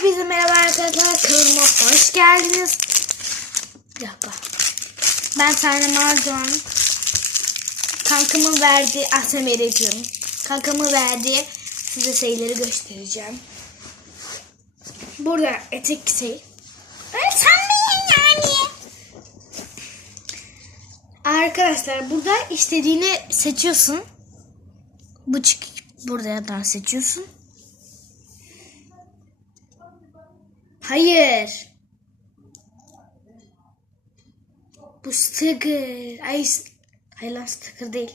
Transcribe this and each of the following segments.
Hepinize merhaba arkadaşlar. Kanalıma hoş geldiniz. Bir dakika. Ben Sahne Marcan. Kankamın verdiği, aslında yapıyorum. Kankamın verdiği size şeyleri göstereceğim. Burada etek şey. Ben sanmayın yani. Arkadaşlar burada istediğini seçiyorsun. Bu çık buradan seçiyorsun. Hayır. Bu sticker. Ay, hayır lan sticker değil.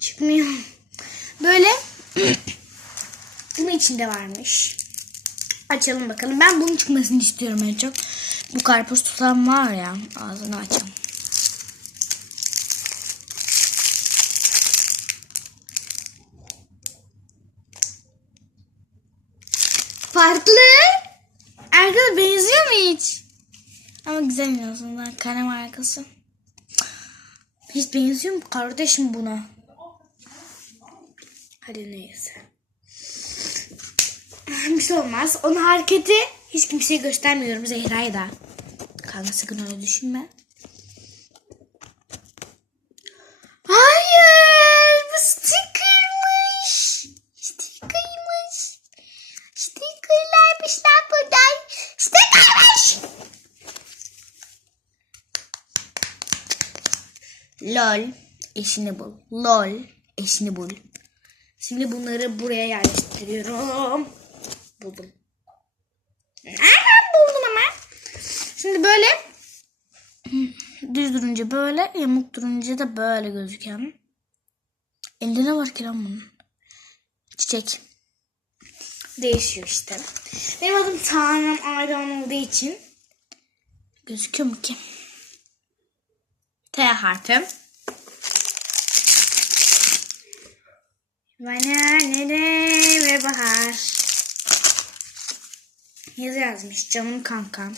Çıkmıyor. Böyle bunun içinde varmış. Açalım bakalım. Ben bunun çıkmasını istiyorum en çok. Bu karpuz tutan var ya. Ağzını açalım. Farklı. Hiç? Ama güzel aslında. Kalem arkası. Hiç benziyor mu kardeşim buna? Hadi neyse. Bir şey olmaz. Onun hareketi hiç kimseye göstermiyorum. Zehra'ya da. Kanka sakın öyle düşünme. Hayır. Bu stickermış. Stickermış. Stickerlarmış lan Stickermış. Lol. Eşini bul. Lol. Eşini bul. Şimdi bunları buraya yerleştiriyorum. Buldum. Nereden buldum ama? Şimdi böyle düz durunca böyle, yamuk durunca da böyle gözüken. Elde ne var ki lan bunun? Çiçek. Değişiyor işte. Benim adım Tanrım Aydan olduğu için gözüküyor mu ki? T harfi. Bana nere ve bahar. Yazı yazmış canım kankam.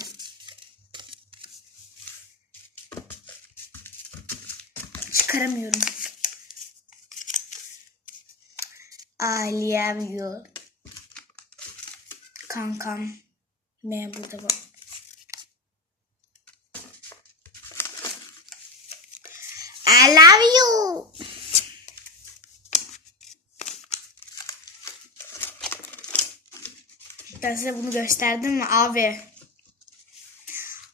Çıkaramıyorum. You. Kankam. Ben burada bak. I love you. Ben size bunu gösterdim mi abi?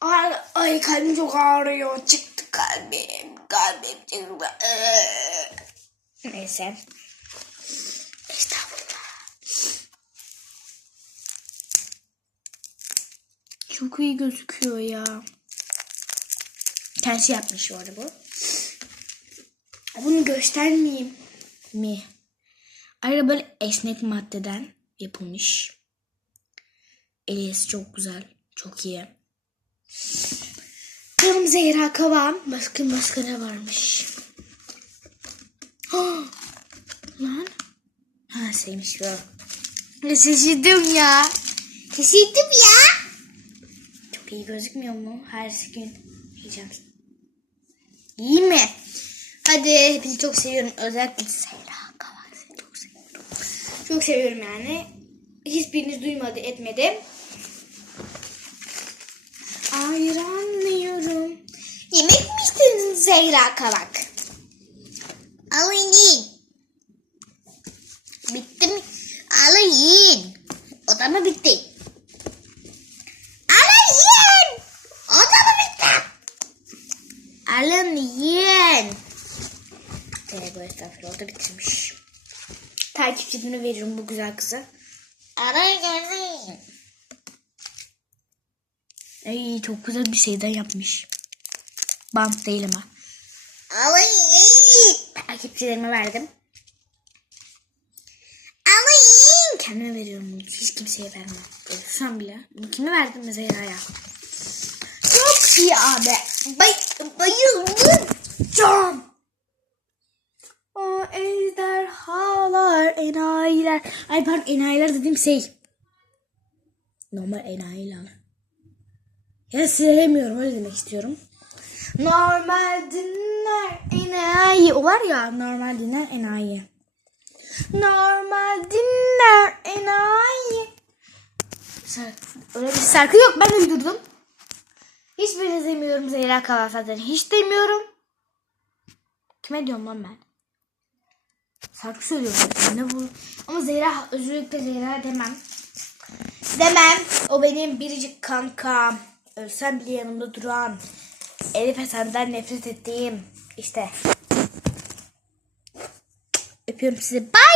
Ay, ay kalbim çok ağrıyor. Çıktı kalbim. Kalbim çıktı. Neyse. Çok iyi gözüküyor ya. Kendisi yapmış bu arada bu. Bunu göstermeyeyim mi? Ayrıca böyle esnek maddeden yapılmış. Eliyesi çok güzel. Çok iyi. Canım Zehra Kavan. Başka ne varmış? Ah! Lan. Ha sevmiş bu. Şaşırdım ya. Şaşırdım ya. İyi gözükmüyor mu? Her gün yiyeceğim. İyi mi? Hadi hepinizi çok seviyorum. Özellikle Zehra Kavan. Seni çok seviyorum. Çok seviyorum yani. Hiçbiriniz duymadı etmedi. Hayır anlıyorum. Yemek mi istedin Zehra Kavak? Alın yiyin. Bitti mi? Alın yiyin. O da mı bitti? Alın yiyin. O da mı bitti? Alın yiyin. Evet bu estağfurullah da bitirmiş. Takipçilerine veririm bu güzel kıza. Alın yiyin. Ay çok güzel bir şeyden yapmış. Bant değil ama. Ay. Takipçilerime verdim. Ay. Kendime veriyorum bunu. Hiç kimseye vermem. Böyle Şu an bile. Bunu kime verdim Zehra'ya? Çok iyi abi. Bay. Can. O ejderhalar, enayiler. Ay pardon enayiler dediğim şey. Normal enayiler. Ya söylemiyorum öyle demek istiyorum. Normal dinler enayi. O var ya normal dinler enayi. Normal dinler enayi. Öyle bir şarkı yok ben uydurdum. Hiçbirini demiyorum Zehra Kaval zaten hiç demiyorum. Kime diyorum lan ben? Şarkı söylüyorum. Ne bu? Ama Zehra özürlükle Zehra demem. Demem. O benim biricik kankam. Ölsem bile yanımda duran. Elif Esen'den nefret ettiğim. işte. Öpüyorum sizi. Bye.